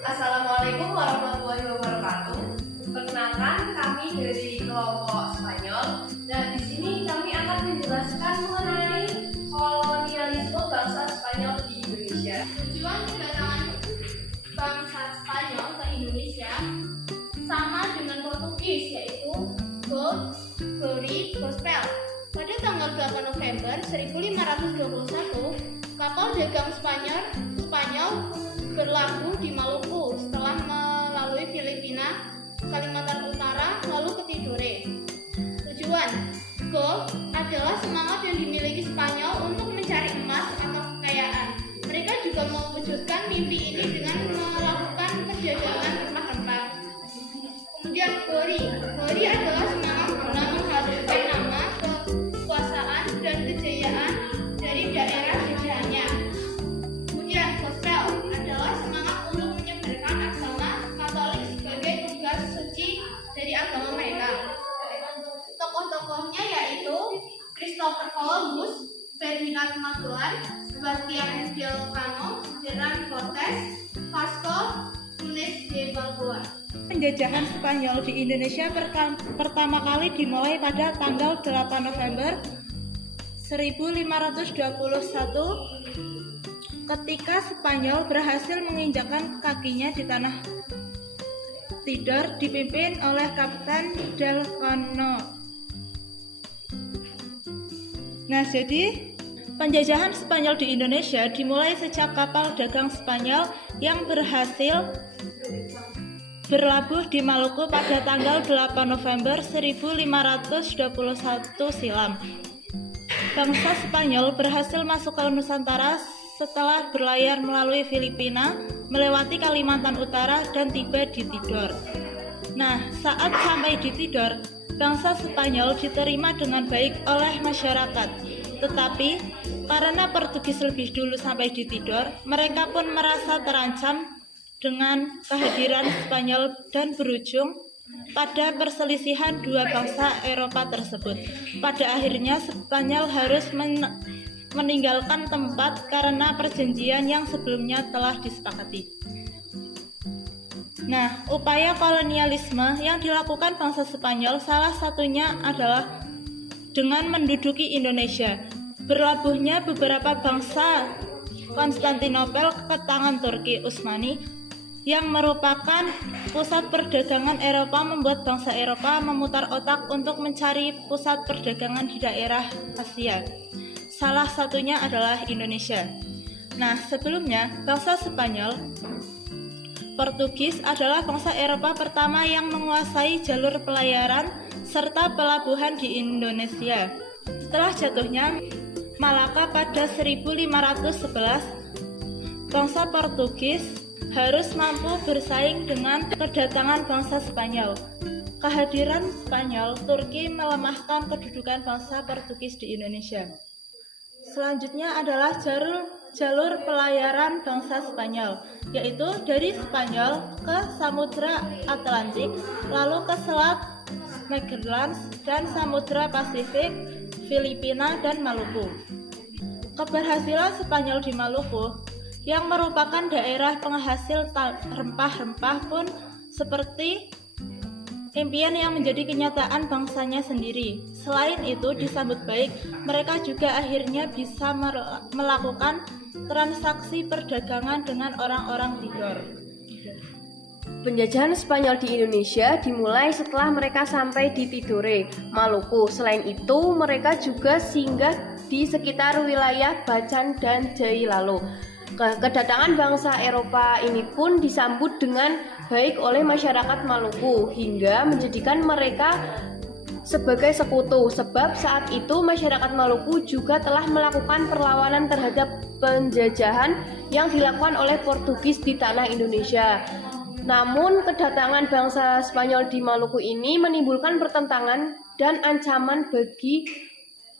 Assalamualaikum warahmatullahi wabarakatuh. Perkenalkan, kami dari kelompok Spanyol. Dan di sini kami akan menjelaskan mengenai kolonialisme bangsa Spanyol di Indonesia. Tujuan kedatangan bangsa Spanyol ke Indonesia sama dengan Portugis, yaitu go, glory, gospel. Pada tanggal 8 November 1521, kapal dagang Spanyol berlabuh di Maluku setelah melalui Filipina, Kalimantan Utara, lalu ke Tidore. Tujuan go adalah semangat yang dimiliki Spanyol untuk mencari emas atau kekayaan. Mereka juga mewujudkan mimpi ini dengan melakukan perdagangan rempah-rempah. Kemudian glory adalah semangat guna mengharumkan nama, kekuasaan, dan kejayaan dari daerah jajahannya. Kemudian gospel adalah semangat untuk menyebarkan agama Katolik sebagai tugas suci dari agama mereka. Tokoh-tokohnya yaitu Christopher Columbus, Ferdinand Magellan, Sebastian Elcano, Hernán Cortés, Vasco Nunes de Balboa. Penjajahan Spanyol di Indonesia pertama kali dimulai pada tanggal 8 November 1521 ketika Spanyol berhasil menginjakkan kakinya di tanah Tidor dipimpin oleh Kapten Delcano. Nah, jadi penjajahan Spanyol di Indonesia dimulai sejak kapal dagang Spanyol yang berhasil berlabuh di Maluku pada tanggal 8 November 1521 silam. Bangsa Spanyol berhasil masuk ke Nusantara setelah berlayar melalui Filipina, melewati Kalimantan Utara dan tiba di Tidor. Nah, saat sampai di Tidor, bangsa Spanyol diterima dengan baik oleh masyarakat. Tetapi karena Portugis lebih dulu sampai di Tidor, mereka pun merasa terancam dengan kehadiran Spanyol dan berujung pada perselisihan dua bangsa Eropa tersebut. Pada akhirnya Spanyol harus meninggalkan tempat karena perjanjian yang sebelumnya telah disepakati. Nah, upaya kolonialisme yang dilakukan bangsa Spanyol salah satunya adalah dengan menduduki Indonesia. Berlabuhnya beberapa bangsa Konstantinopel ke tangan Turki Utsmani yang merupakan pusat perdagangan Eropa membuat bangsa Eropa memutar otak untuk mencari pusat perdagangan di daerah Asia. Salah satunya adalah Indonesia. Nah, sebelumnya bangsa Spanyol, Portugis adalah bangsa Eropa pertama yang menguasai jalur pelayaran serta pelabuhan di Indonesia. Setelah jatuhnya Malaka pada 1511, bangsa Portugis harus mampu bersaing dengan kedatangan bangsa Spanyol. Kehadiran Spanyol, Turki melemahkan kedudukan bangsa Portugis di Indonesia. Selanjutnya adalah jalur pelayaran bangsa Spanyol, yaitu dari Spanyol ke Samudra Atlantik, lalu ke Selat Magellan dan Samudra Pasifik, Filipina, dan Maluku. Keberhasilan Spanyol di Maluku yang merupakan daerah penghasil rempah-rempah pun seperti impian yang menjadi kenyataan bangsanya sendiri. Selain itu disambut baik, mereka juga akhirnya bisa melakukan transaksi perdagangan dengan orang-orang Tidor. Penjajahan Spanyol di Indonesia dimulai setelah mereka sampai di Tidore, Maluku. Selain itu, mereka juga singgah di sekitar wilayah Bacan dan Jailalo. Kedatangan bangsa Eropa ini pun disambut dengan baik oleh masyarakat Maluku hingga menjadikan mereka sebagai sekutu, sebab saat itu masyarakat Maluku juga telah melakukan perlawanan terhadap penjajahan yang dilakukan oleh Portugis di tanah Indonesia. Namun kedatangan bangsa Spanyol di Maluku ini menimbulkan pertentangan dan ancaman bagi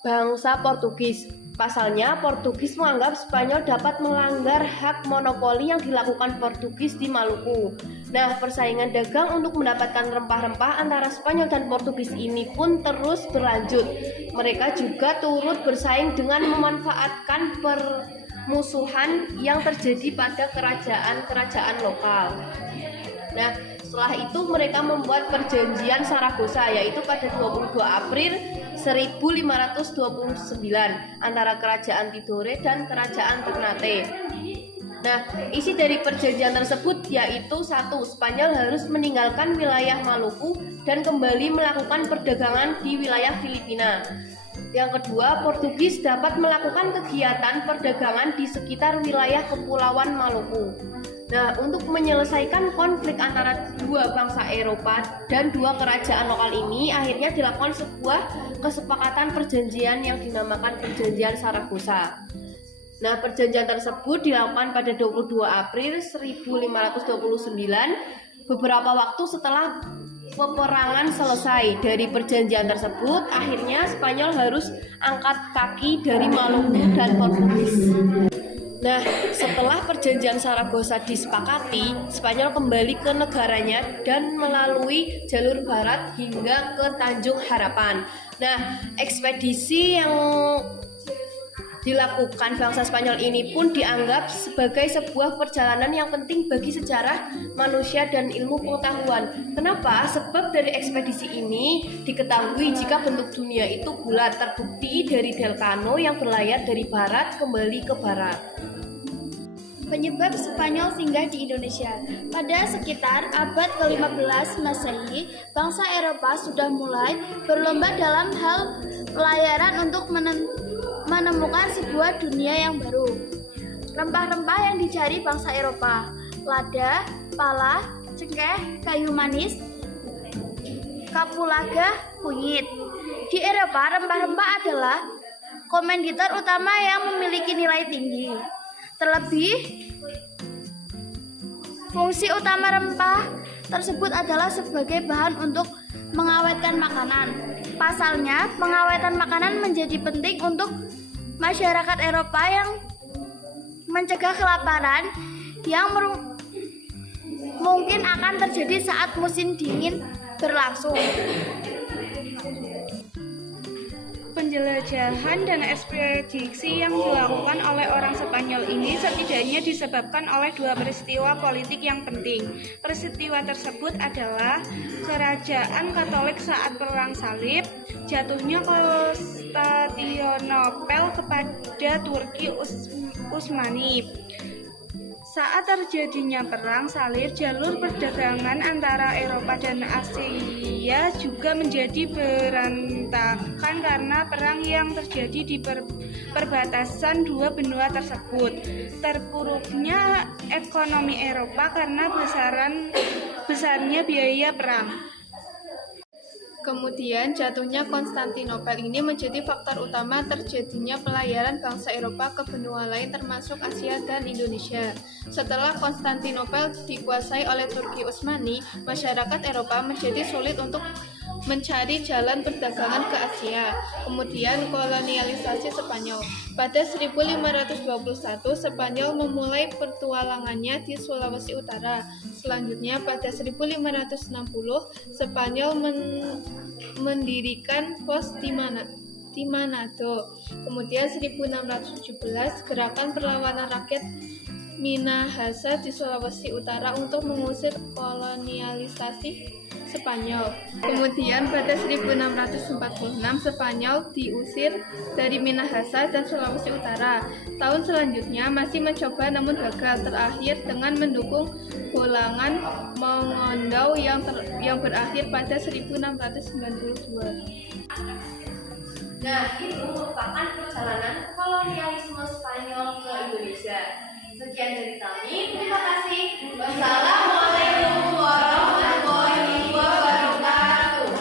bangsa Portugis. Pasalnya, Portugis menganggap Spanyol dapat melanggar hak monopoli yang dilakukan Portugis di Maluku. Nah, persaingan dagang untuk mendapatkan rempah-rempah antara Spanyol dan Portugis ini pun terus berlanjut. Mereka juga turut bersaing dengan memanfaatkan permusuhan yang terjadi pada kerajaan-kerajaan lokal. Nah, setelah itu mereka membuat perjanjian Saragossa, yaitu pada 22 April 1529 antara kerajaan Tidore dan kerajaan Ternate. Nah, isi dari perjanjian tersebut yaitu 1. Spanyol harus meninggalkan wilayah Maluku dan kembali melakukan perdagangan di wilayah Filipina. Yang kedua, Portugis dapat melakukan kegiatan perdagangan di sekitar wilayah Kepulauan Maluku. Nah, untuk menyelesaikan konflik antara dua bangsa Eropa dan dua kerajaan lokal ini, akhirnya dilakukan sebuah kesepakatan perjanjian yang dinamakan Perjanjian Saragossa. Nah, perjanjian tersebut dilakukan pada 22 April 1529, beberapa waktu setelah peperangan selesai. Dari perjanjian tersebut, akhirnya Spanyol harus angkat kaki dari Maluku dan Portugis. Nah, setelah perjanjian Saragossa disepakati, Spanyol kembali ke negaranya dan melalui jalur barat hingga ke Tanjung Harapan. Nah, ekspedisi yang dilakukan bangsa Spanyol ini pun dianggap sebagai sebuah perjalanan yang penting bagi sejarah manusia dan ilmu pengetahuan. Kenapa? Sebab dari ekspedisi ini diketahui jika bentuk dunia itu bulat, terbukti dari Delcano yang berlayar dari barat kembali ke barat. Penyebab Spanyol singgah di Indonesia. Pada sekitar abad ke-15 Masehi, bangsa Eropa sudah mulai berlomba dalam hal pelayaran untuk menemukan sebuah dunia yang baru. Rempah-rempah yang dicari bangsa Eropa: lada, pala, cengkeh, kayu manis, kapulaga, kunyit. Di Eropa, rempah-rempah adalah komoditas utama yang memiliki nilai tinggi. Terlebih, fungsi utama rempah tersebut adalah sebagai bahan untuk mengawetkan makanan. Pasalnya, pengawetan makanan menjadi penting untuk masyarakat Eropa yang mencegah kelaparan yang mungkin akan terjadi saat musim dingin berlangsung. Penjelajahan dan ekspedisi yang dilakukan oleh orang Spanyol ini setidaknya disebabkan oleh dua peristiwa politik yang penting. Peristiwa tersebut adalah Kerajaan Katolik saat Perang Salib, jatuhnya Konstantinopel kepada Turki Utsmani. Saat terjadinya Perang Salib, jalur perdagangan antara Eropa dan Asia juga menjadi berantakan karena perang yang terjadi di perbatasan dua benua tersebut. Terpuruknya ekonomi Eropa karena besarnya biaya perang. Kemudian jatuhnya Konstantinopel ini menjadi faktor utama terjadinya pelayaran bangsa Eropa ke benua lain termasuk Asia dan Indonesia. Setelah Konstantinopel dikuasai oleh Turki Utsmani, masyarakat Eropa menjadi sulit untuk mencari jalan perdagangan ke Asia. Kemudian kolonialisasi Spanyol. Pada 1521, Spanyol memulai petualangannya di Sulawesi Utara. Selanjutnya pada 1560, Spanyol mendirikan pos di Manado. Kemudian 1617, gerakan perlawanan rakyat Minahasa di Sulawesi Utara untuk mengusir kolonialisasi Spanyol. Kemudian pada 1646 Spanyol diusir dari Minahasa dan Sulawesi Utara. Tahun selanjutnya masih mencoba namun gagal, terakhir dengan mendukung Golongan Mongondou yang berakhir pada 1692. Nah, itu merupakan perjalanan